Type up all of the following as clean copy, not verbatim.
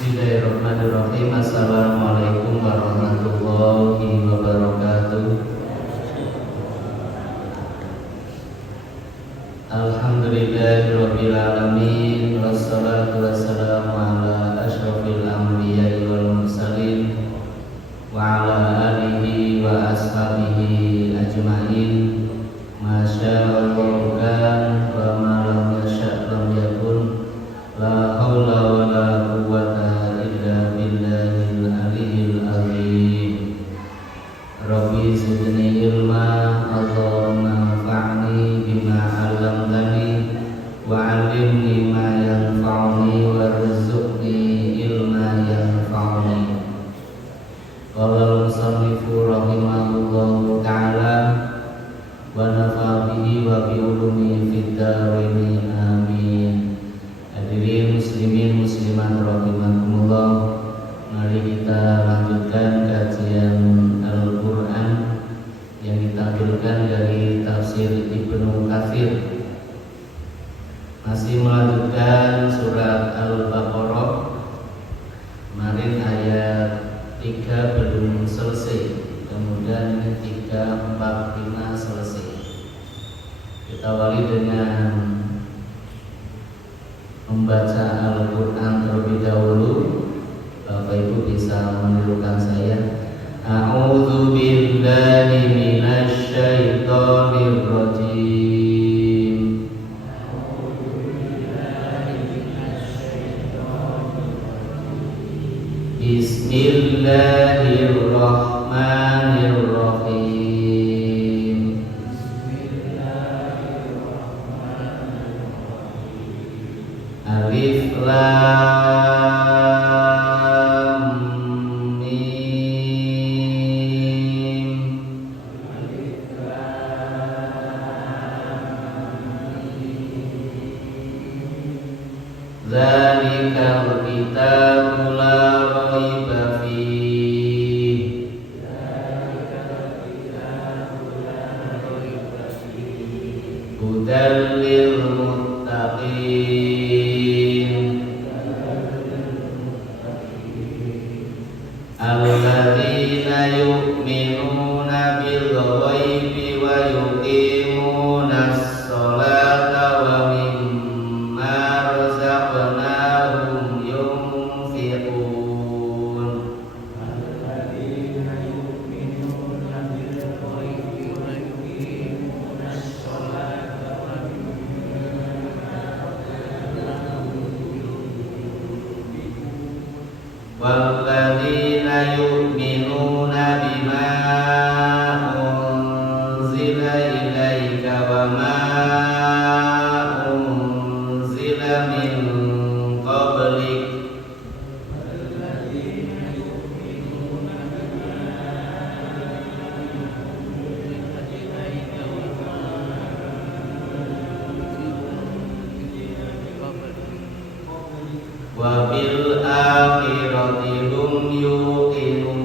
Bismillahirrahmanirrahim. Assalamualaikum warahmatullahi wabarakatuh. Alhamdulillahirabbil alamin, wassalatu wassalamu ala asyrofil anbiya'i wal mursalin wa ala alihi wa ashabihi ajma'in. Masyaallah kan wa ma lam yasha' lam yakun. La haula wa la quwwata illa billahil aliyyil azim. Rabbi zidni ilma, Allahumma anfa'ni bima 'allamtani wa 'allimni ma yanfa'uni warzuqni ilma yanfa'uni. Qala al-musannifu rahimahullahu ta'ala wa nafa'a bihi wa bi ulumi fid dharain amin. Hadirin muslimin muslimat rahimakumullah, mari kita lanjutkan kajian Al-Quran yang ditampilkan dari tafsir Ibnu Katsir. Masih melanjutkan surat Al-Baqarah. Kemarin ayat 3 belum selesai, kemudian ini 3, 4, 5 selesai. Kita awali dengan membaca Al-Quran terlebih dahulu. Bapak Ibu bisa menirukan saya. A'udzu billahi minasy syaithanir rajim. Bismillahirrahmanirrahim. Alif lam mim. Dzalikal kitabu la raiba fihi. Hudal lil muttaqin. Alladzina yu'minuna bil ghaibi wa yuqimunas sholata wa mimma razaqnahum yunfiqun. Alladzina yu'minuna bil ghaibi wa yuqimunas sholata wa walladzina yu'minuna bima unzila ilaika wa ma unzila min qablik. Wa bil akhirati hum yuqinun.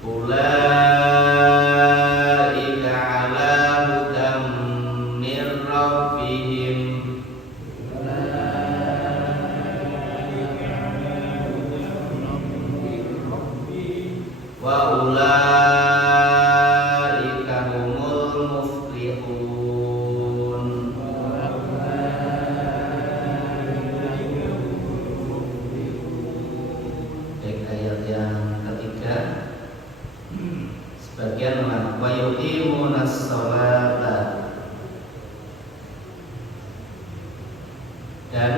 Ulaika ala hudam min rabbihim. Wa ulaika humul muflihun. Baik, ayat yang ketiga, sebagian ulama wa yuqimunas sholata, dan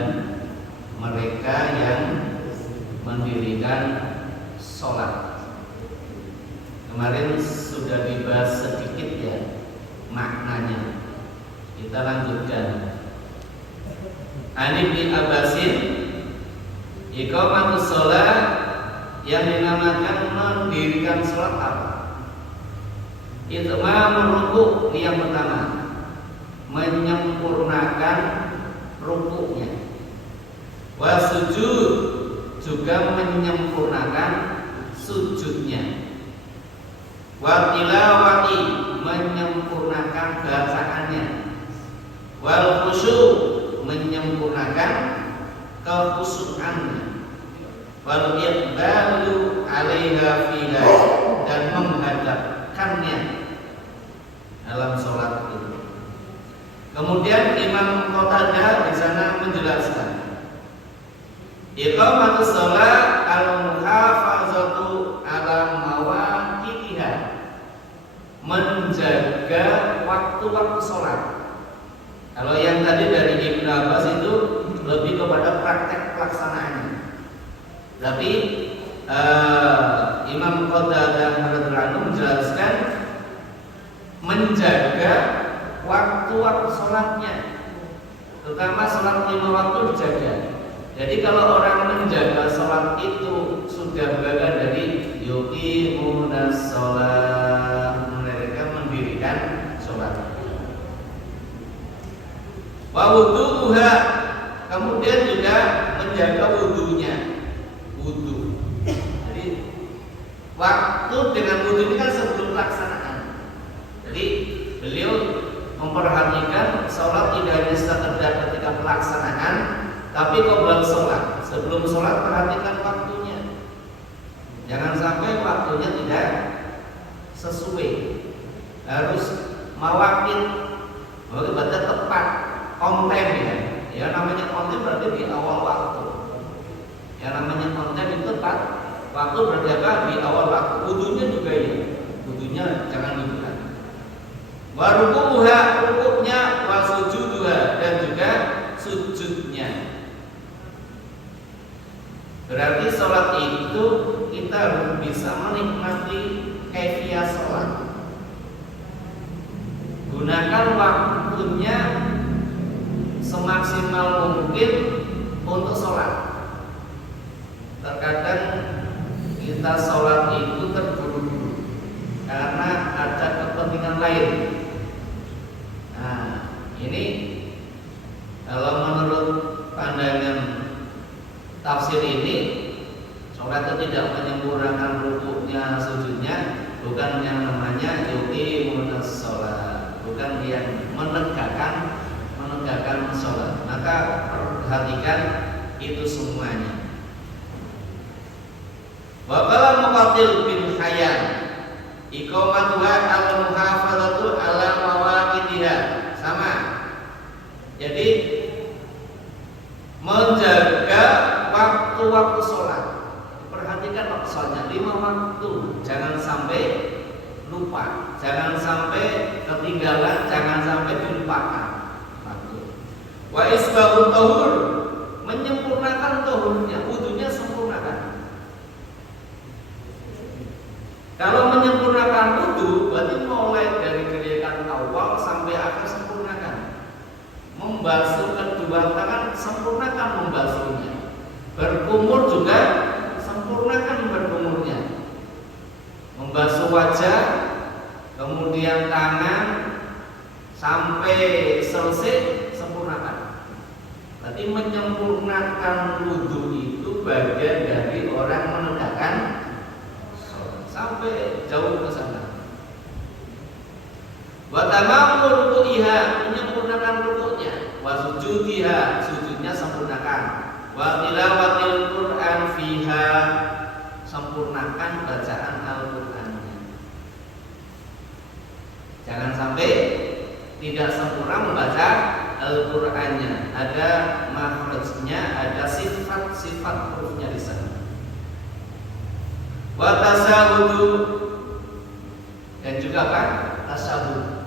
mereka yang mendirikan sholat. Kemarin sudah dibahas sedikit ya maknanya. Kita lanjutkan. Ani bin Abbasin, iqamatus sholat, yang dinamakan mendirikan sholat apa? Itmamur ruku' yang pertama, menyempurnakan rukuknya. Wasujud, juga menyempurnakan sujudnya. Wa tilawati, menyempurnakan bacaannya Wal khusyuk, menyempurnakan kekhusyukannya. Wal iqbalu 'alaiha fiha, dan menghadapkannya dalam sholat itu. Kemudian Imam Qatadah di sana menjelaskan, iqamatus shalah al-muhafazatu 'ala mawaqitiha, menjaga waktu-waktu sholat. Kalau yang tadi dari Ibnu Abbas itu lebih kepada praktek pelaksanaannya. Tapi Imam Qatadah radhiyallahu anhu menjelaskan menjaga waktu-waktu sholatnya, terutama sholat 5 waktu dijaga. Jadi kalau orang menjaga sholat itu sudah bagian dari yuqimunas sholat, mereka mendirikan sholat. Wa wudu'uha, kemudian juga menjaga wudunya. Wudu. Jadi waktu dengan wudu ini kan sebelum pelaksanaan. Jadi beliau memperhatikan sholat tidak hanya sekedar ketika pelaksanaan, tapi qabla sholat. Sebelum sholat perhatikan waktunya. Jangan sampai waktunya tidak sesuai. Harus mawaqit. Mawaqit berarti tepat, on time ya. Ya namanya on time berarti di awal waktu. Yang namanya on time itu tepat waktu, berarti apa? Di awal waktu. Wudunya juga ya. Wudunya jangan lupa. Wa ruku'uha, rukuknya, wa sujuduha, dan juga sujudnya. Berarti sholat itu kita harus bisa menikmati kaifiyah sholat. Gunakan waktunya semaksimal mungkin untuk sholat. Terkadang kita sholat itu terburu-buru karena ada kepentingan lain. Nah, ini kalau menurut pandangan tafsir ini, sholat itu tidak menyempurnakan rukuknya, sujudnya, bukan yang namanya yuqimunas sholat, bukan yang menegakkan sholat. Maka perhatikan itu semuanya. Wa qala Muqatil bin Hayyan, iqamatuha al-muhafazatu 'ala mawaqitiha, sama. Jadi menjaga waktu-waktu sholat. Perhatikan waktu sholatnya 5 waktu, jangan sampai lupa, jangan sampai ketinggalan, jangan sampai dilupakan waktu. Wa isbahut tahur, menyempurnakan tahurnya, wudunya sempurnakan. Kalau menyempurnakan wudu berarti mulai dari gerakan awal sampai akhir sempurnakan. Membasuh kedua tangan, sempurnakan membasuhnya. Berkumur juga sempurnakan berkumurnya. Membasuh wajah, kemudian tangan sampai selesai, sempurnakan. Berarti menyempurnakan wudu itu bagian dari orang menegakkan sholat sampai jauh ke sana. Wa tamamu ruku'iha, menyempurnakan rukuknya. Wa sujudiha, sujudnya sempurnakan. Wa tilawatil Qur'an fiha, sempurnakan bacaan Al-Qur'annya. Jangan sampai tidak sempurna membaca Al-Qur'annya. Ada makhrajnya, ada sifat-sifat hurufnya di sana. Wa tasawudu, dan juga apa? Tasawuf.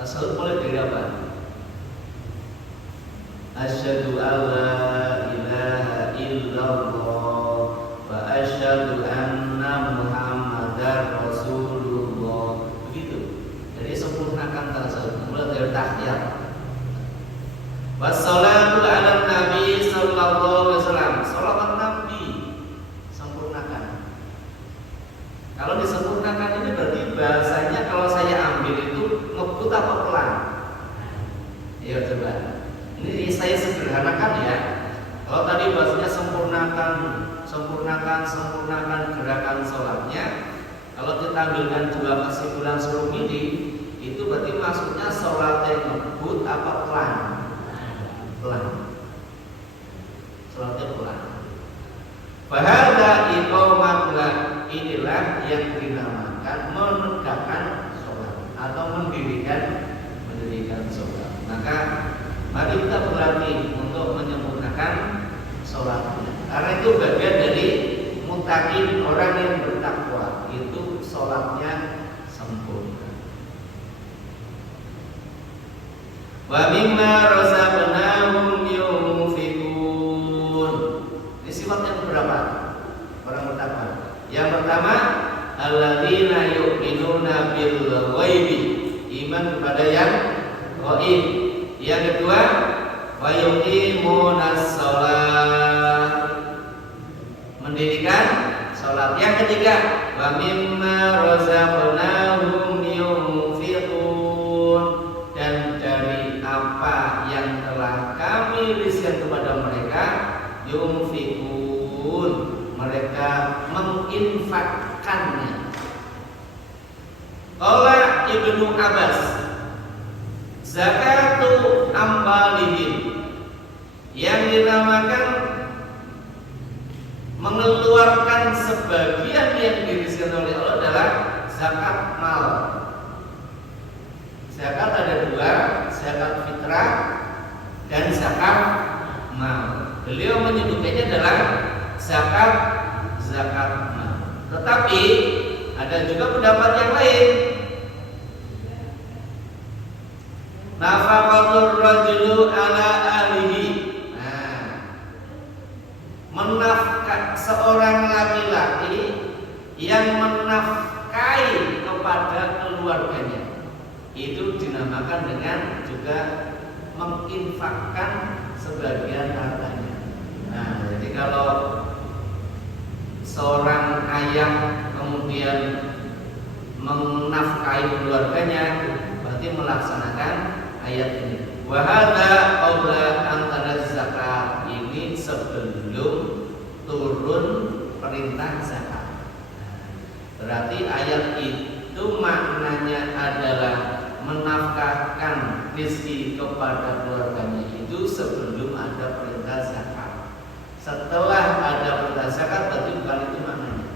Tasawuf mulai dari apa? Asyhadu alla ilaha illallah wa asyhadu anna Muhammadar Rasulullah. Begitu. Jadi sempurnakan tasawuf mulai dari tahiyat. Wassalatu ala Nabi sallallahu alaihi wasallam. Salawat Nabi sempurnakan. Kalau disempurnakan ini berarti bahasanya kalau saya ambil itu ngebut apa pelan? Ya coba. Ini saya sederhanakan ya. Kalau tadi bahasanya sempurnakan gerakan sholatnya. Kalau kita ambilkan dua kesimpulan sebelum ini, itu berarti maksudnya sholat yang ngebut apa pelan? Pelan. Salatnya pelan. Fahadha iqamatul, inilah yang dinamakan menegakkan sholat atau mendirikan sholat. Maka mari kita berlatih untuk menyempurnakan sholatnya. Karena itu bagian dari muttaqin, orang yang bertakwa, itu sholatnya sempurna. Wa mimma razaqnahum yunfiqun. Ini sifat yang berapa? Orang bertakwa. Yang pertama, alladzina yu'minuna bil ghaibi, iman kepada yang gaib. Yang kedua, wa yuqimunas shalah, mendirikan sholat. Yang ketiga, wa mimma razaqnahum yunfiqun, dan dari apa yang telah kami rizkan kepada mereka, yunfiqun, mereka menginfakkannya. Qala Ibnu Abbas, zakatu amwalihim, yang dinamakan mengeluarkan sebagian yang dirizkan oleh Allah adalah zakat mal. Zakat ada dua, zakat fitrah dan zakat mal. Beliau menyebutnya adalah zakat mal. Tetapi ada juga pendapat yang lain. Nafaqatur rajulu ala ahlihi, menafkah seorang laki-laki yang menafkahi kepada keluarganya, itu dinamakan dengan juga menginfakkan sebagian hartanya. Nah, jadi kalau seorang ayah kemudian menafkahi keluarganya, berarti melaksanakan ayat ini. Wa hadza qabla an tanazzakat, ini sebelum turun perintah zakat. Berarti ayat itu maknanya adalah menafkahkan rezeki kepada keluarganya itu sebelum ada perintah zakat. Setelah ada perintah zakat berarti bukan itu maknanya.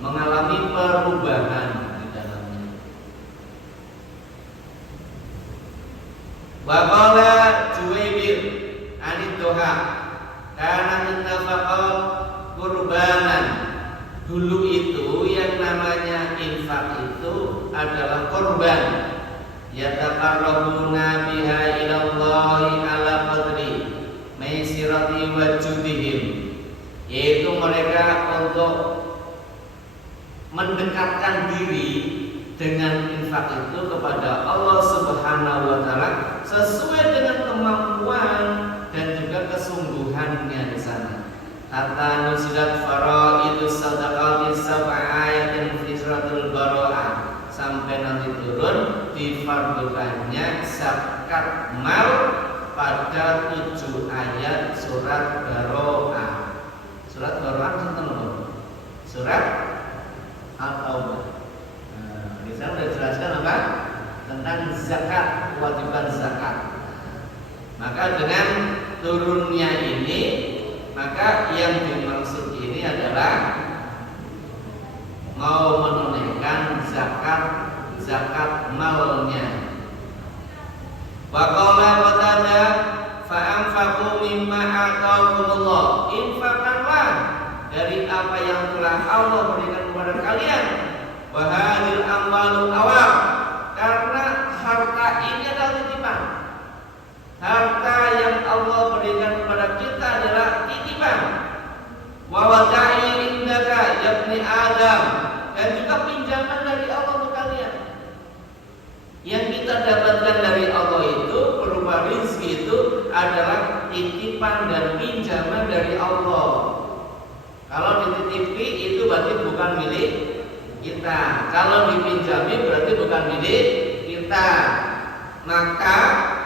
Mengalami perubahan di dalamnya. Wa qala Juwaybir anid doha, karena nafaqah kurbanan. Dulu itu yang namanya infak itu adalah korban. Yataqarrabuna biha ilallahi ala qadri maisirati wa judihim, yaitu mereka untuk mendekatkan diri dengan infak itu kepada Allah Subhanahu wa taala sesuai dengan kemampuan dan juga kesungguhannya di sana. Hatta nusilat faraidus sadaqati sab'a ayatin fi suratul Bara'ah, sampai nanti turun difardukannya zakat mal pada 7 ayat surat Bara'ah. Surat Bara'ah tentang apa? Surat At-Taubah. Di sana sudah dijelaskan apa? Tentang zakat, kewajiban zakat. Maka dengan turunnya ini, maka yang dimaksud ini adalah mau menunaikan zakat malnya. Wa qala qatada fa anfaqu mimma ataakumullah, infakkanlah dari apa yang telah Allah berikan kepada kalian. Wa hadhil amwalu awam, karena harta ini adalah titipan. Harta yang Allah berikan kepada kita adalah titipan. Wa wada'i indaka ya ibni Adam, dan juga pinjaman dari Allah untuk kalian. Yang kita dapatkan dari Allah itu berupa rezeki itu adalah titipan dan pinjaman dari Allah. Kalau dititipi itu berarti bukan milik kita. Kalau dipinjami berarti bukan milik kita. Maka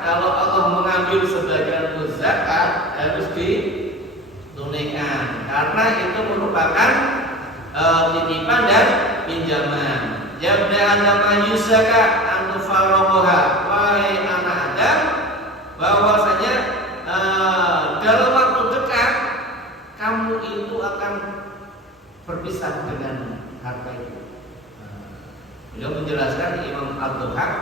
kalau Allah mengambil sebagian zakat harus ditunaikan, karena itu merupakan titipan dan pinjaman. Ya bani Adam yusaka antufa farakoha, wahai anak Adam, bahwasanya dalam waktu dekat kamu itu akan berpisah dengan harta itu. Beliau menjelaskan Imam Ad-Duhaq,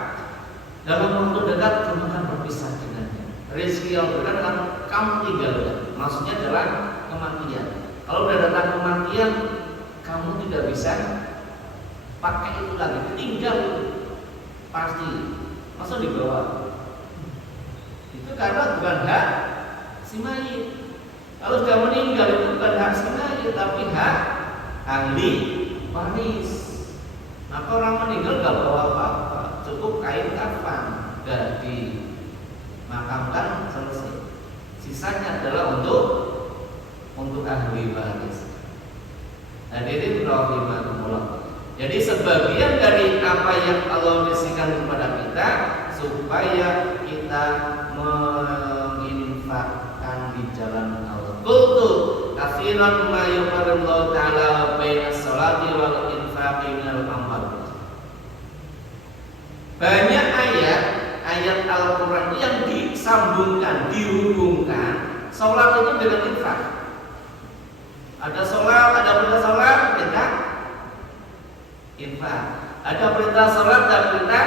dalam waktu dekat kamu akan berpisah dengannya. Rezeki yang dekat akan kamu tinggalkan. Maksudnya adalah kematian. Kalau sudah datang kematian, kamu tidak bisa pakai itu lagi, tinggal pasti. Masa dibawa? Itu karena bukan hak si mayit. Kalau sudah meninggal itu bukan hak si mayit, tapi hak ahli waris. Maka orang meninggal gak bawa apa-apa, cukup kain kafan, dan dimakamkan, selesai. Sisanya adalah untuk ahli waris. Hadirin rahimahumullah. Jadi sebagian dari apa yang Allah bisikan kepada kita supaya kita menginfakkan di jalan Allah. Qultu katsiran ma yuqarrillahu ta'ala baina sholati wal infaqi minal amal. Banyak ayat Al-Qur'an yang disambungkan, dihubungkan sholat itu dengan infak. Ada sholat, ada perintah sholat, perintah infak. Ada perintah sholat dan perintah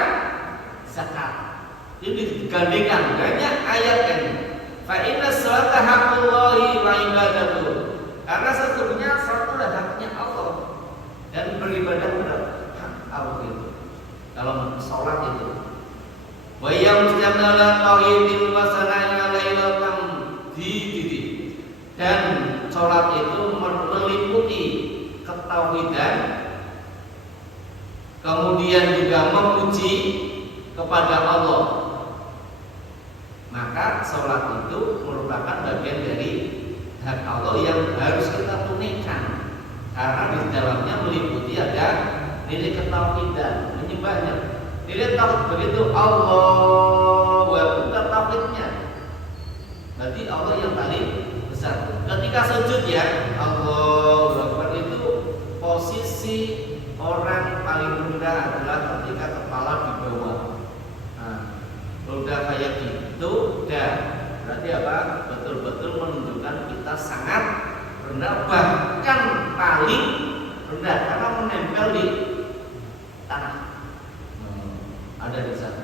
zakat. Ini digandingkan banyak ayat ini. Fa inna sholata haqqullahi wa ibadatuh. Karena sesungguhnya sholat adalah haknya Allah dan beribadah kepada hak Allah itu. Kalau sholat itu, wa yamstamala tauhidil wa sana'il lailatan didi. Dan sholat itu meliputi ketauhidan, kemudian juga memuji kepada Allah. Maka sholat itu merupakan bagian dari hak Allah yang harus kita tunaikan, karena di dalamnya meliputi ada nilai ketauhidan, menyembahnya. Nilai tauhid begitu Allah wa tauhidnya. Berarti Allah yang paling besar. Ketika sujud ya Allahu Akbar, itu posisi orang paling rendah adalah ketika kepala di bawah. Nah, udah kayak gitu, udah berarti apa? Betul-betul menunjukkan kita sangat rendah, bahkan paling rendah karena menempel di tanah. Ada di sana.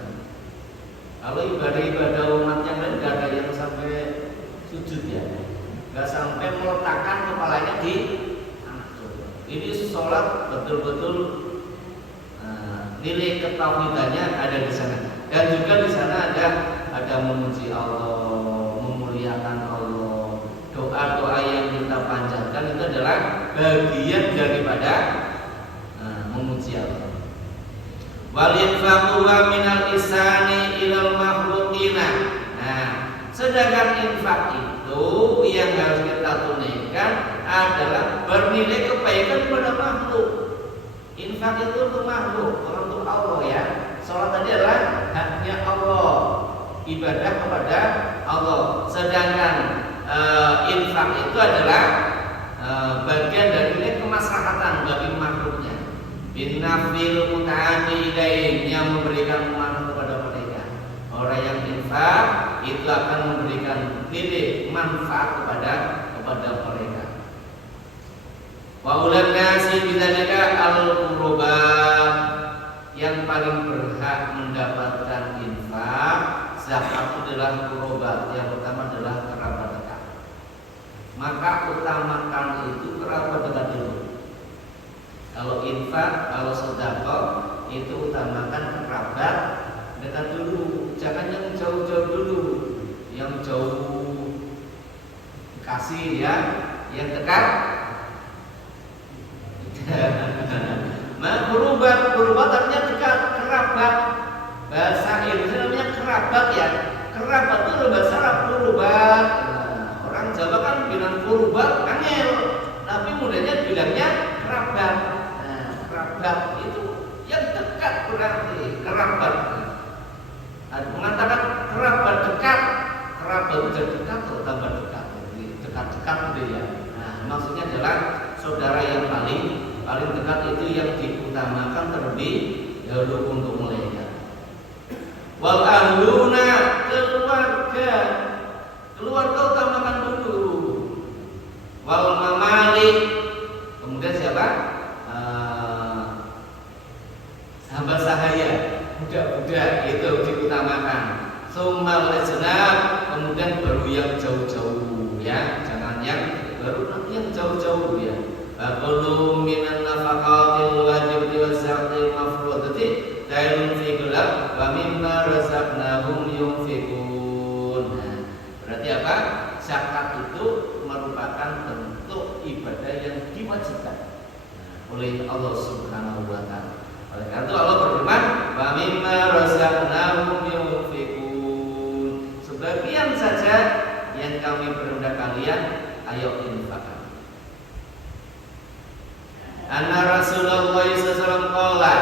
Kalau ibadah-ibadah umat yang lain gak ada yang sampai sujud ya, gak sampai meletakkan kepalanya di tanah. Ini sholat betul-betul nilai ketauhidannya ada di sana. Dan juga di sana ada memuji Allah, memuliakan Allah. Doa-doa yang kita panjatkan itu adalah bagian daripada memuji Allah. Wal infaqu minal ihsani ilal makhluqina. Nah, sedangkan infak itu yang harus kita tunaikan adalah bernilai kebaikan kepada makhluk. Infak itu untuk makhluk, untuk Allah ya. Salat tadi adalah haknya Allah, ibadah kepada Allah. Sedangkan infak itu adalah bagian dari nilai kemaslahatan bagi makhluknya. Binnafil muta'ami ilaihim, yang memberikan manfaat kepada mereka. Orang yang infak itu akan memberikan nilai manfaat kepada mereka. Wa ulan nasi bidzalika al-qurbat, yang paling berhak mendapatkan infak zakat adalah qurbat. Yang pertama adalah kerabat dekat. Maka utamakan itu kerabat dekat dulu. Kalau infak, kalau sedekah itu utamakan kerabat dekat dulu, jangan yang jauh-jauh dulu. Yang jauh kasih ya, yang dekat. Kurubat artinya dekat, kerabat. Bahasa Indonesia namanya kerabat ya. Kerabat itu bahasa Arab kurubat. Orang Jawa kan bilang kurubat, angel. Tapi mudahnya bilangnya kerabat. Kerabat itu yang dekat, berarti kerabat. Mengatakan kerabat dekat, kerabat udah dekat atau tambah dekat, dekat-dekat gitu ya. Nah, maksudnya adalah saudara yang paling dekat itu yang diutamakan terlebih dahulu untuk mereka. Wal ahluna, keluarga utamakan dulu. Wal mamalik, kemudian siapa? Hamba sahaya, budak-budak itu diutamakan. Sumal ajnab, kemudian baru yang jauh-jauh ya, jangan yang baru nanti yang jauh-jauh ya. Aqulu minan nafaqatil wajibati was-sa'atil mafruḍati dailun fi qulab wa mimma razaqnahum yunfiqun. Nah, berarti apa? Zakat itu merupakan bentuk ibadah yang diwajibkan oleh Allah Subhanahu wa taala. Oleh karena itu Allah berfirman, "Wa mimma razaqnahum yunfiqun." Sebagian saja yang kami beri kepada kalian, ayo infakkan. Anna Rasulullah SAW qala,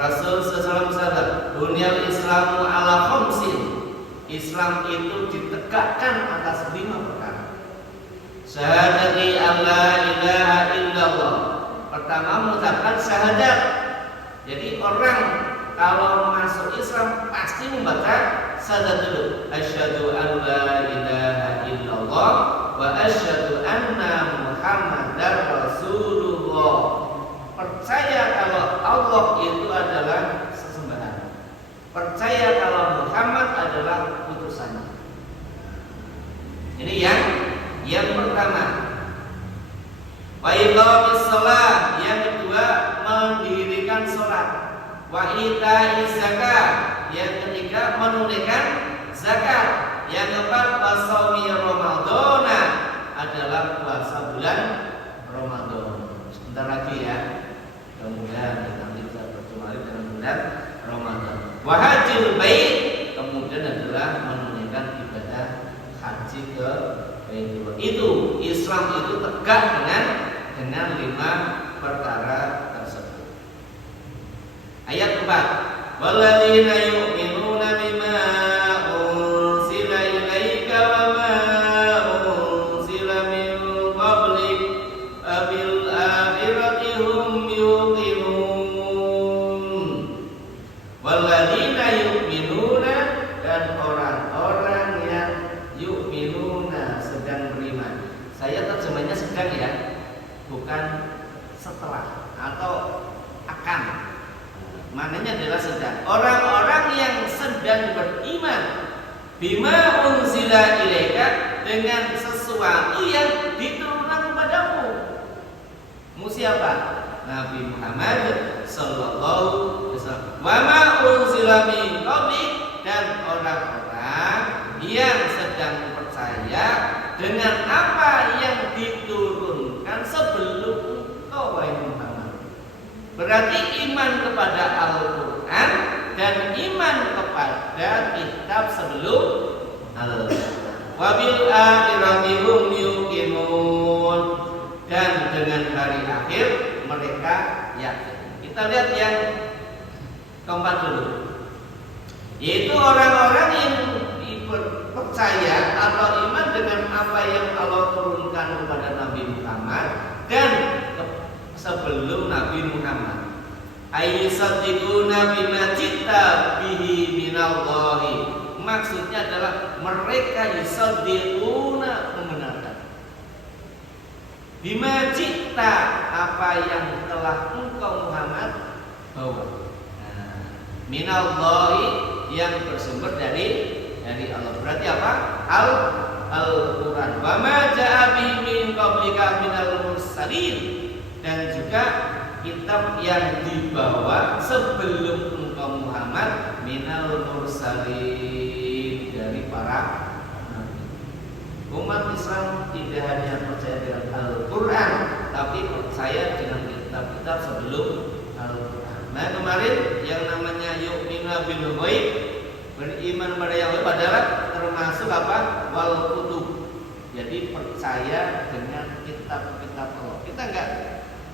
Rasul SAW bersabda, "Bunyal Islamu ala khamsin." Islam itu ditegakkan atas 5 perkara. Syahadati alla ilaha illallah. Pertama mengucapkan syahadat. Jadi orang kalau masuk Islam pasti membaca syahadat dulu. Asyhadu an la ilaha illallah wa asyhadu anna Muhammadar Rasulullah. Percaya kalau Allah itu adalah sesembahan. Percaya kalau Muhammad adalah utusannya. Ini yang pertama. Wa iqamis shalah, yang kedua mendirikan salat. Wa ita'iz zakat, yang ketiga menunaikan zakat. Yang keempat wasaumi Ramadhana, adalah puasa bulan Ramadan. Sebentar lagi ya. Kemudian nanti kita berjumpa dengan bulan Ramadan. Wa hajjul bait, kemudian adalah menunaikan ibadah haji ke Baitullah. Itu Islam itu tegak dengan 5 perkara tersebut. Ayat 4. Walladzina yu'minuna bima unzila ilaika wa ma unzila min qablik bil akhirati hum yuqinun. Walladzina yu'minuna, dan orang-orang yang yu'minuna sedang beriman. Saya terjemahnya sedang ya, bukan setelah atau akan. Maknanya adalah sedang. Orang-orang yang sedang beriman bima unzila ilaika, dengan sesuatu yang diturunkan kepadamu. Siapa? Nabi Muhammad sallallahu alaihi wasallam. Wa ma unzila min qablik, dan orang-orang yang sedang percaya dengan apa yang diturunkan sebelum engkau wahai Muhammad. Berarti iman kepada Al-Quran dan iman kepada kitab sebelum Al-Quran. Wabil akhirati hum yuqinun, dan dengan hari akhir mereka yakin. Kita lihat yang keempat dulu, yaitu orang-orang yang percaya atau iman dengan apa yang Allah turunkan kepada Nabi Muhammad dan sebelum Nabi Muhammad. Ayyusaddiquna bima jitta bihi minallahi. Maksudnya adalah mereka yusaddiquna, membenarkan. Bima jitta, apa yang telah engkau Muhammad bawa. Minallahi, yang bersumber dari Allah. Berarti apa? Al-Quran. Wa ma ja'a bihi min qablika minal mursalin, dan juga kitab yang dibawa sebelum engkau Muhammad minal mursalin, dari para nabi. Umat Islam tidak hanya percaya dengan Al-Quran, tapi percaya dengan kitab-kitab sebelum Al-Quran. Nah, kemarin yang namanya yu'minu bil ghaib, beriman pada yang gaib adalah termasuk apa? Wal kutub. Jadi percaya dengan kitab-kitab Allah. Kita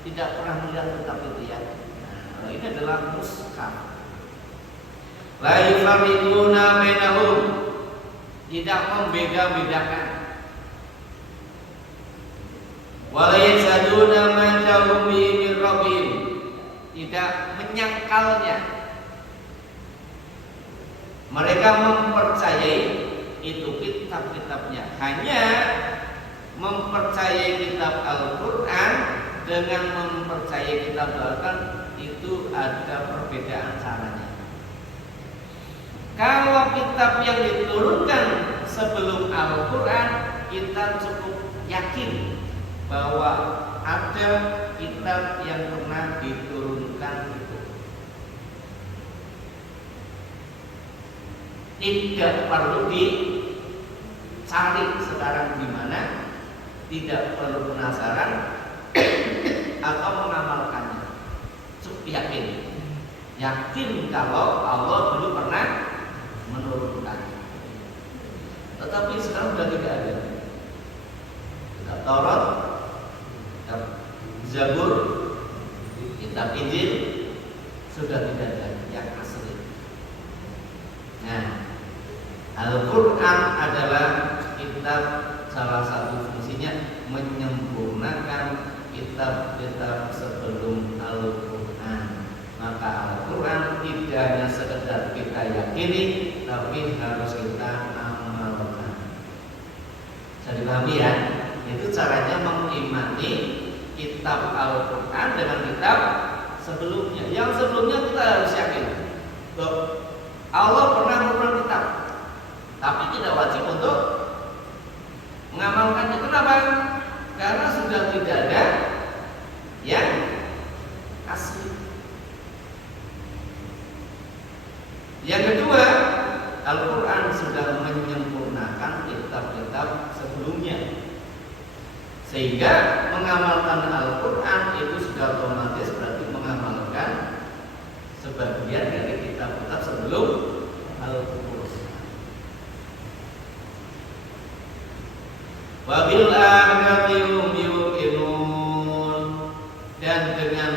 tidak pernah melihat kitab itu ya. Nah, ini adalah mushaf. La yufarriquna bainahum, tidak membeda-bedakan. Wa la yazaduna ma ja'u min rabbihim, tidak menyangkalnya. Mereka mempercayai itu kitab-kitabnya, hanya mempercayai kitab Al-Quran dengan mempercayai kitab Al-Quran itu ada perbedaan caranya. Kalau kitab yang diturunkan sebelum Al-Quran, kita cukup yakin bahwa ada kitab yang pernah diturunkan itu. Tidak perlu dicari sekarang di mana, tidak perlu penasaran atau mengamalkannya. Cukup yakin kalau Allah dulu pernah menurunkan. Tetapi sekarang sudah tidak ada. Kitab Taurat, kitab Zabur, kitab Injil sudah tidak ada yang asli. Nah, Al-Quran adalah kitab, salah satu fungsinya menyempurnakan kitab-kitab sebelum Al-Quran. Maka Al-Quran tidak hanya sekedar kita yakini, tapi harus kita amalkan. Bisa dipahami ya? Itu caranya mengimani kitab Al-Quran dengan kitab sebelumnya. Yang sebelumnya kita harus yakin Allah pernah menurunkan kitab, tapi tidak wajib untuk mengamalkannya. Kenapa? Karena sudah tidak ada yang asli. Yang kedua, Al-Quran sudah menyempurnakan kitab-kitab sebelumnya, sehingga mengamalkan Al-Quran itu sudah otomatis berarti mengamalkan sebagian dari kitab-kitab sebelum Al-Quran. Wabil akhirati hum yuqinun, dan dengan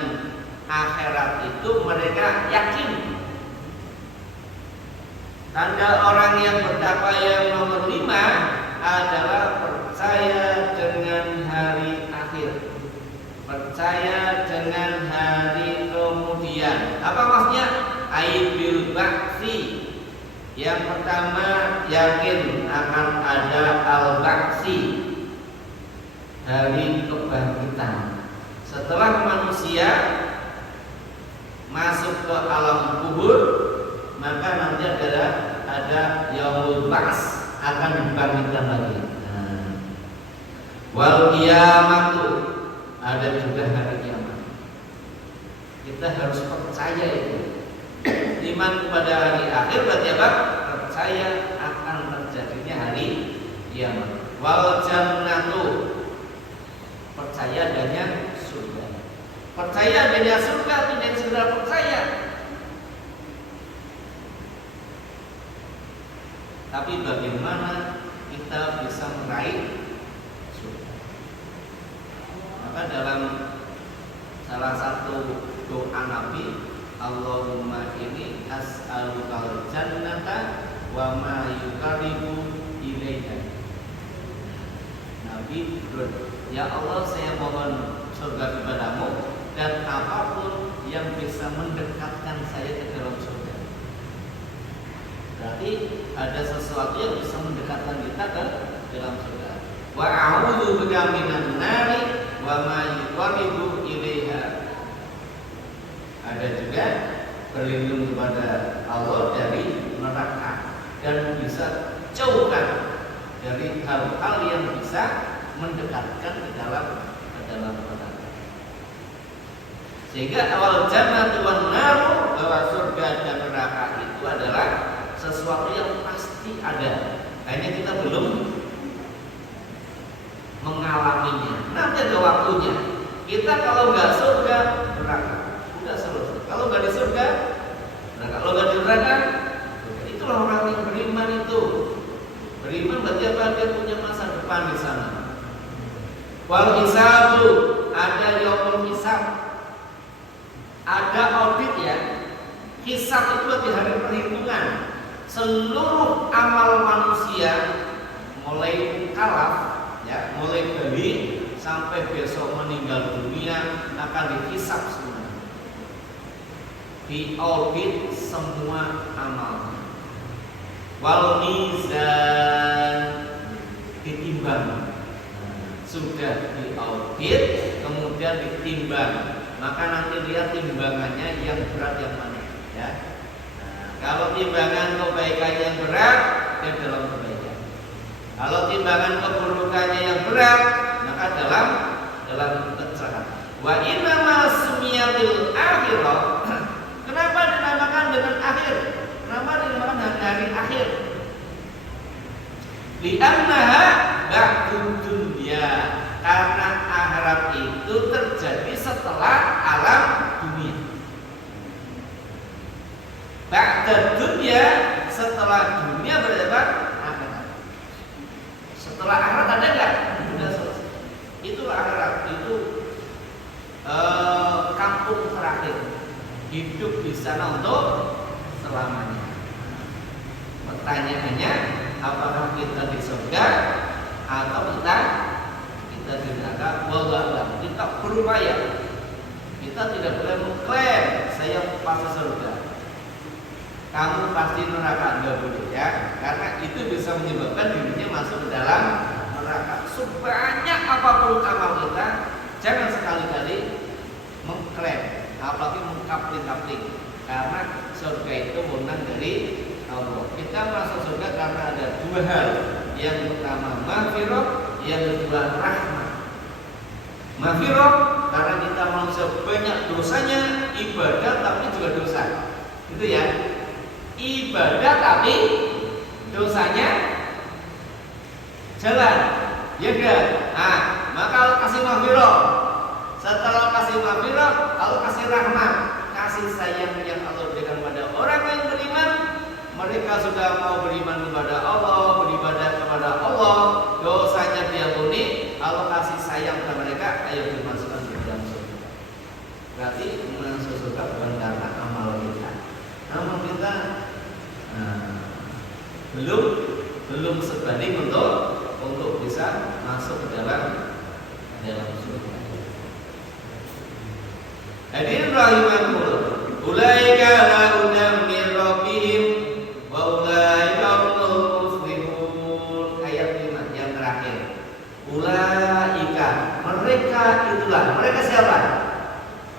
akhirat itu mereka yakin. Tanda orang yang bertakwa yang nomor 5 adalah percaya dengan hari akhir, percaya dengan hari kemudian. Apa maksudnya? Aibil ba'si. Yang pertama, yakin akan ada al-ba'si, hari kebangkitan. Setelah manusia masuk ke alam kubur, maka nanti ada yaumul ba's, akan dibangkitkan lagi. Wal qiyamatu, ada juga hari kiamat. Kita harus percaya itu. Iman kepada hari akhir berarti apa? Percaya akan terjadinya hari kiamat. Wal jannatu, percaya adanya surga. Percaya adanya surga tidak sekedar percaya, tapi bagaimana kita bisa meraih surga. Maka dalam salah satu doa Nabi, Allahumma ini as'alukal jannata wa ma yuqarribu ilaiha. Nabi berdoa, ya Allah, saya mohon surga kepadamu dan apapun yang bisa mendekatkan saya ke dalam surga. Berarti ada sesuatu yang bisa mendekatkan kita ke dalam surga. Wa a'udzu bika minan nari wa ma yuqarribu ilaiha. Ada juga berlindung kepada Allah dari neraka dan bisa jauhkan dari hal-hal yang bisa mendekatkan ke dalam neraka. Sehingga awal jannah wan naru, bahwa surga dan neraka itu adalah sesuatu yang pasti ada, hanya kita belum mengalaminya. Nanti ada waktunya. Kita kalau nggak surga, neraka, udah selesai. Kalau nggak di surga, neraka. Kalau nggak di neraka, itulah orang yang beriman itu. Beriman berarti apa? Dia punya masa depan di sana. Wal hisabu, ada yaumul hisab, ada audit ya. Hisab itu di hari perhitungan. Seluruh amal manusia mulai kalaf ya, mulai dari sampai besok meninggal dunia akan dihisab semua, diaudit semua amal. Wal mizan, ditimbang. Sudah diaudit, kemudian ditimbang. Maka nanti lihat timbangannya yang berat yang mana, ya. Kalau timbangan kebaikannya yang berat, dia dalam kebaikan. Kalau timbangan keburukannya yang berat, maka dalam kecelakaan. Wa innamal sumiyatil akhirah. Kenapa dinamakan dengan akhir? Kenapa dinamakan dengan hari akhir? Li'annaha ba'dud dunya. Karena akhirat itu terjadi setelah alam dunia. Ba'dad dunya, setelah dunia berarti apa? Akhirat. Setelah akhirat ada enggak? Sudah selesai. Itulah akhirat. Itu kampung terakhir. Hidup di sana untuk selamanya. Pertanyaannya, apakah kita di surga atau kita di neraka? Wallah, kita berupaya. Kita tidak boleh mengklaim saya pasti surga, kamu pasti neraka, enggak boleh, ya. Karena itu bisa menyebabkan dirinya masuk ke dalam neraka. Sebanyak apapun amal kita, jangan sekali-kali mengklaim, apalagi mengkapling-kapling. Karena surga itu wewenang dari Allah. Kita masuk surga karena ada dua hal. Yang pertama maghfirah, yang kedua rahmat. Maghfirah karena kita manusia banyak dosanya, ibadah tapi juga dosa. Gitu ya. Ibadah tapi dosanya jalan. Ya enggak? Nah, maka Allah kasih maghfirah. Setelah kasih maghfirah, Allah kasih rahmat. Kasih sayang yang Allah berikan pada orang yang beriman. Mereka sudah mau beriman kepada Allah, beribadah kepada Allah, dosanya diampuni, Allah kasih sayang kepada mereka, ayo dimasukkan ke dalam surga. Berarti masuk surga bukan karena amal kita. Amal kita belum sebanding untuk bisa masuk ke dalam surga. Hadirin rahimakumullah. Ulaika ala hudan min rabbihim wa ulaika humul muflihun. Ayat 5 yang terakhir. Ulaika, mereka itulah. Mereka siapa?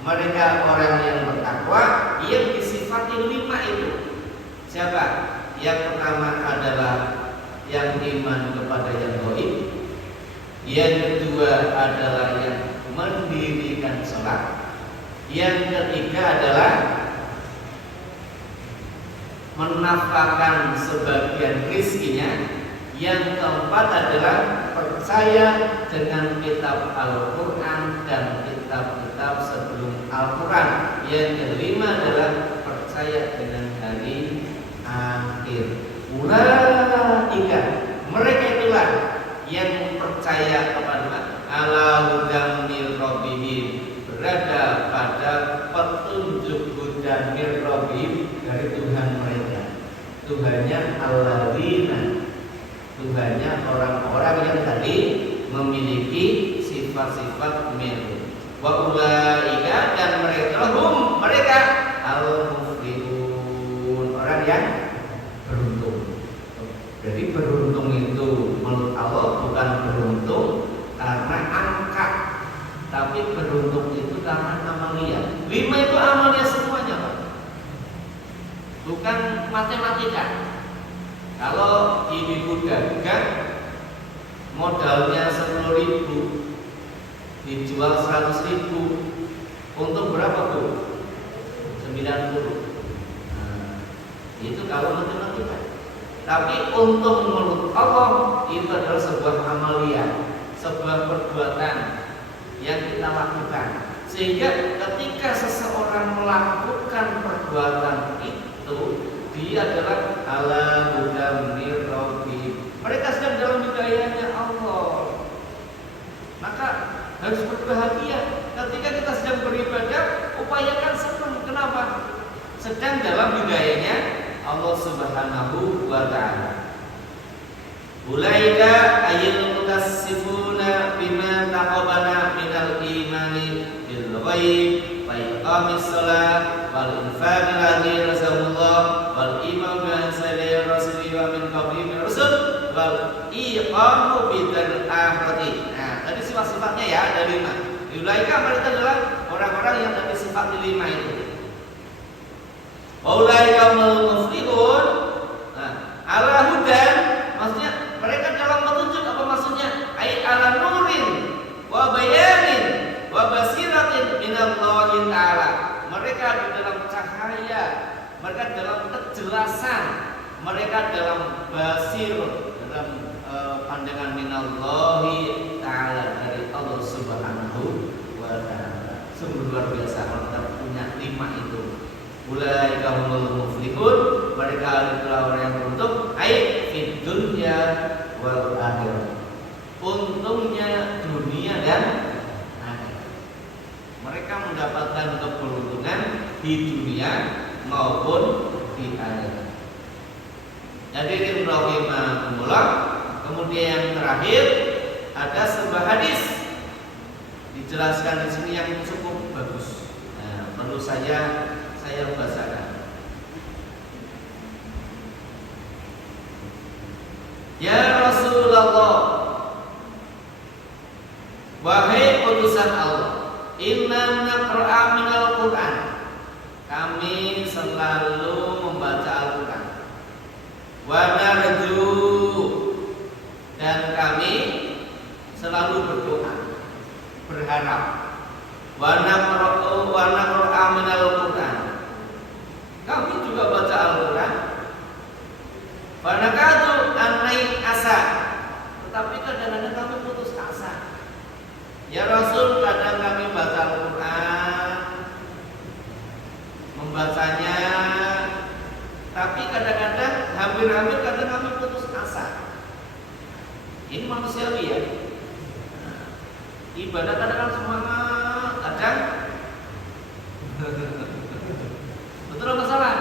Mereka orang yang bertakwa yang disifati 5 itu. Siapa? Yang pertama adalah yang iman kepada yang gaib. Yang kedua adalah yang mendirikan salat. Yang ketiga adalah menafkahkan sebagian rizkinya. Yang keempat adalah percaya dengan kitab Al-Quran dan kitab-kitab sebelum Al-Quran. Yang kelima adalah percaya dengan hari akhir. Ulaika, mereka itulah yang percaya kepada ala hudam min rabbihim, berada pada petunjuk hudan min rabbihim dari Tuhan mereka. Tuhannya alladzina, Tuhannya orang-orang yang tadi memiliki sifat-sifat mirip. Wa ulaika, dan mereka al-muflihun, orang yang beruntung. Jadi beruntung itu menurut Allah bukan beruntung karena angka, tapi beruntung itu karena amalia. 5 itu amalia semuanya, Pak. Bukan matematika. Kalau ibu dagang modalnya 10.000, dijual 100.000, untung berapa, Bu? 90. Nah, itu kalau matematika. Tapi untung menurut Allah itu adalah sebuah amalia, sebuah perbuatan yang kita lakukan. Sehingga ketika seseorang melakukan perbuatan itu, dia adalah ala hudam min rabbih. Mereka sedang dalam hidayahnya Allah. Maka harus berbahagia ketika kita sedang beribadah, upayakan senang. Kenapa? Sedang dalam hidayahnya Allah Subhanahu wa ta'ala. Ulaika ayyul mutassifuna bima taqabbala minal imani bil ghaib wa iqamis shalah wal infaqi alladhi razaqallahu wal iman bi ansari rasuli wa lima. Ulaika mereka adalah orang-orang yang dari sifat lima itu. Ulaika muflihun. Ala hudan, maksudnya mereka dalam petunjuk. Apa maksudnya? Ai ala nurin wa bayanin wa basiratin minallahi ta'ala. Mereka di dalam cahaya, mereka dalam kejelasan, mereka dalam basir, dalam pandangan minallahi ta'ala, dari Allah Subhanahu wa ta'ala. Sungguh luar biasa kalau kita punya lima itu. Ulaika humul muflihun, mereka adalah orang yang beruntung. Ai fid dunya wal akhirah. Untungnya dunia dan akhirat. Mereka mendapatkan keberuntungan di dunia maupun di akhirat. Hadirin rahimakumullah. Kemudian yang terakhir ada sebuah hadis dijelaskan di sini yang cukup bagus. Perlu saya bacakan. Ya Rasulullah, wahai utusan Allah, inna naqra'a minal Qur'an. Kami selalu membaca Al-Qur'an. Wa narju, dan kami selalu berdoa, berharap. Wa naqra'a minal Qur'an. Kami juga baca Al-Quran. Wanakatu anai asa, tetapi kadang-kadang kami putus asa. Ya Rasul, kadang kami baca Al-Quran, membacanya, tapi kadang-kadang hampir-hampir kadang kami putus asa. Ini manusiawi ya. Ibadah kadang-kadang semangat, kadang betul apa salah?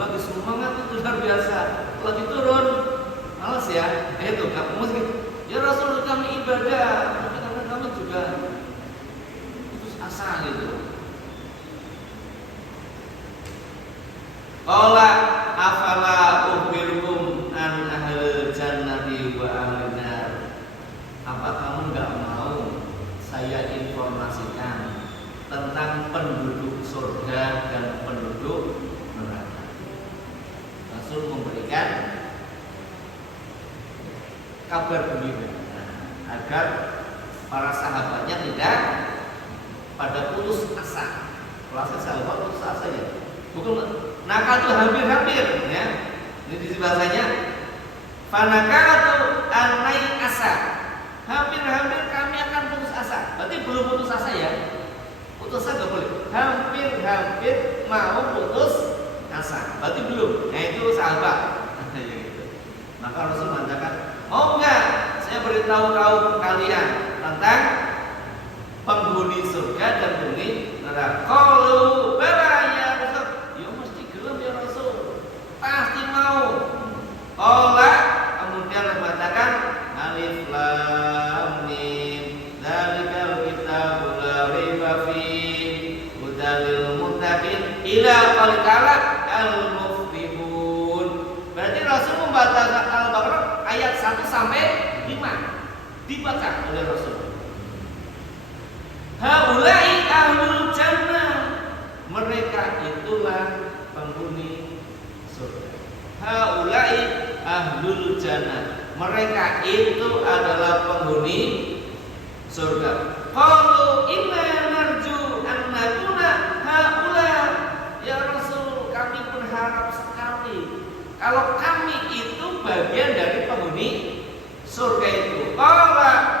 Lagi semangat itu luar biasa, lagi turun malas ya. Itu kamu mesti, ya Rasul kami ibadah, tapi karena kami juga putus asa gitu. Qala afala ukhbirukum an ahlil jannati wa ahlin nar. Apa kamu enggak mau saya informasikan tentang penduduk surga dan penduduk neraka? Rasul memberikan kabar gembira agar para sahabatnya tidak pada putus asa. Kalau sahabat putus asa ya, bukan nakal itu hampir-hampir ya. Ini di bahasanya fanakatu anai asa. Hampir-hampir kami akan putus asa. Berarti belum putus asa ya. Putus asa nggak boleh. Hampir-hampir mau putus asa. Berarti belum. Nah itu sahabat. Maka Rasul mengatakan, mau nggak saya beritahu kalian tentang penghuni surga dan penghuni neraka? Kalau bala ya Rasul, ya mesti gelem ya Rasul, pasti mau. Allah kemudian mengatakan alif lam mim dzalikal kitabul la raiba fihi hudalil muttaqin ila qaul ta'ala al muflihun. Berarti Rasul membaca Al-Baqarah ayat 1 sampai 5 dibaca oleh Rasul. Haulai ahlul jannah, mereka itulah penghuni surga. Haulai ahlul jannah, mereka itu adalah penghuni surga. Qalu inna narju an nakuna haula. Ya Rasul, kami berharap sekali kalau kami itu bagian dari penghuni surga itu. Qala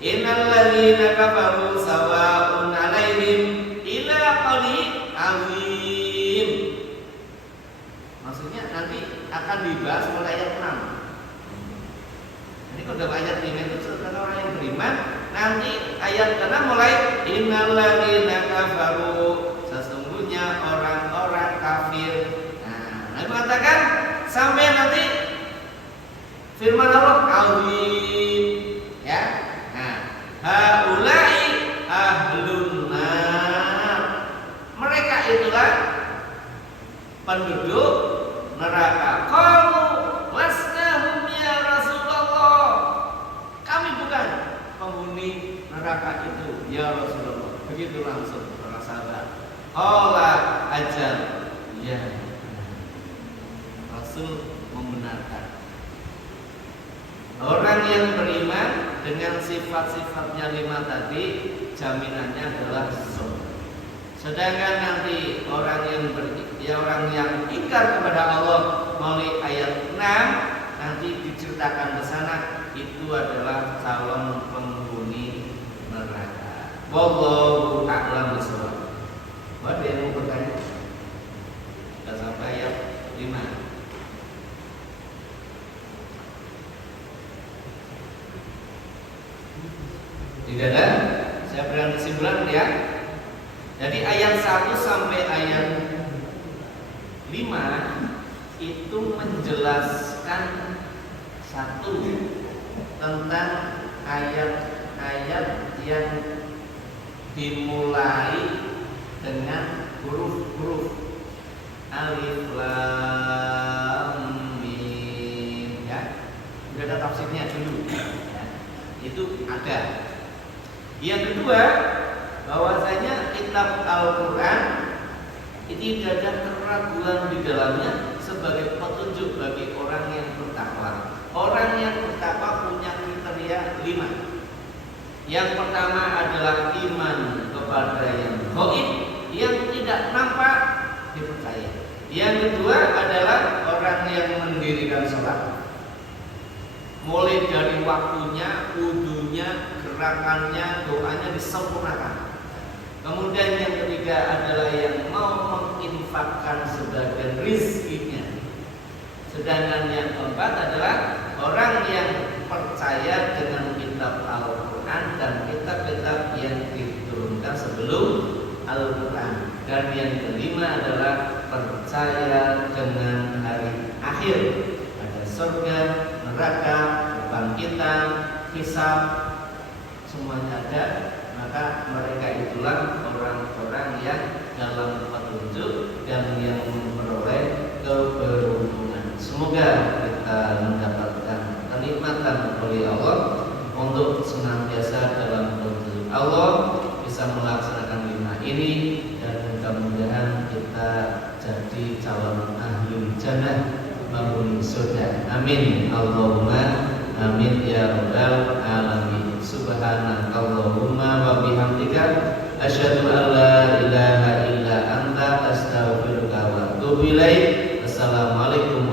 innal ladzina kafaru sawa'un 'alaihim ila qali azim. Maksudnya nanti akan dibahas mulai ayat 6. Ini kalau ayat 5 itu setelah orang yang beriman, nanti ayat 6 mulai innal ladzina kafaru, sesungguhnya orang-orang kafir. Nah, mengatakan sampai nanti firman Allah azim ya. Haulai ahlun nar, mereka itulah penduduk neraka. Qalu wasnahum ya Rasulullah, kami penghuni neraka itu ya Rasulullah? Begitu langsung para sahabat. Allah ajal. Ya. Rasul membenarkan. Orang yang beriman dengan sifat-sifatnya 5 tadi, jaminannya adalah surga. Sedangkan nanti orang yang ingkar kepada Allah melalui ayat 6 nanti diceritakan ke sana, itu adalah calon penghuni neraka. Wallahu a'lam bishawab. Ada yang mau bertanya? Sudah sampai ayat 5. Tidak ada? Saya berikan kesimpulan ya. Jadi ayat 1 sampai ayat 5 itu menjelaskan satu tentang ayat-ayat yang dimulai dengan huruf-huruf alif lam mim ya. Sudah ada tafsirnya dulu ya. Itu ada. Yang kedua, bahwasanya kitab Al-Quran itu tidak ada keraguan di dalamnya sebagai petunjuk bagi orang yang bertakwa. Orang yang bertakwa punya kriteria 5. Yang pertama adalah iman kepada yang gaib, yang tidak nampak dipercaya. Yang kedua adalah orang yang mendirikan sholat, mulai dari waktunya, wudunya, gerakannya, doanya disempurnakan. Kemudian yang ketiga adalah yang mau menginfakkan sebagian rizkinya. Sedangkan yang keempat adalah orang yang percaya dengan kitab Al-Quran dan kitab-kitab yang diturunkan sebelum Al-Quran. Dan yang kelima adalah percaya dengan hari akhir, ada surga, neraka, kebangkitan, hisab, semuanya ada. Maka mereka itulah orang-orang yang dalam petunjuk dan yang memperoleh keberuntungan. Semoga kita mendapatkan kenikmatan oleh Allah untuk senantiasa dalam petunjuk Allah, bisa melaksanakan 5 ini, dan mudah-mudahan kita jadi calon ahli jannah, penghuni surga. Amin. Allahumma amin ya rabbal alamin. Subhanakallahumma wa bihamdika asyhadu an la ilaha illa anta astaghfiruka wa atubu ilaik. Assalamualaikum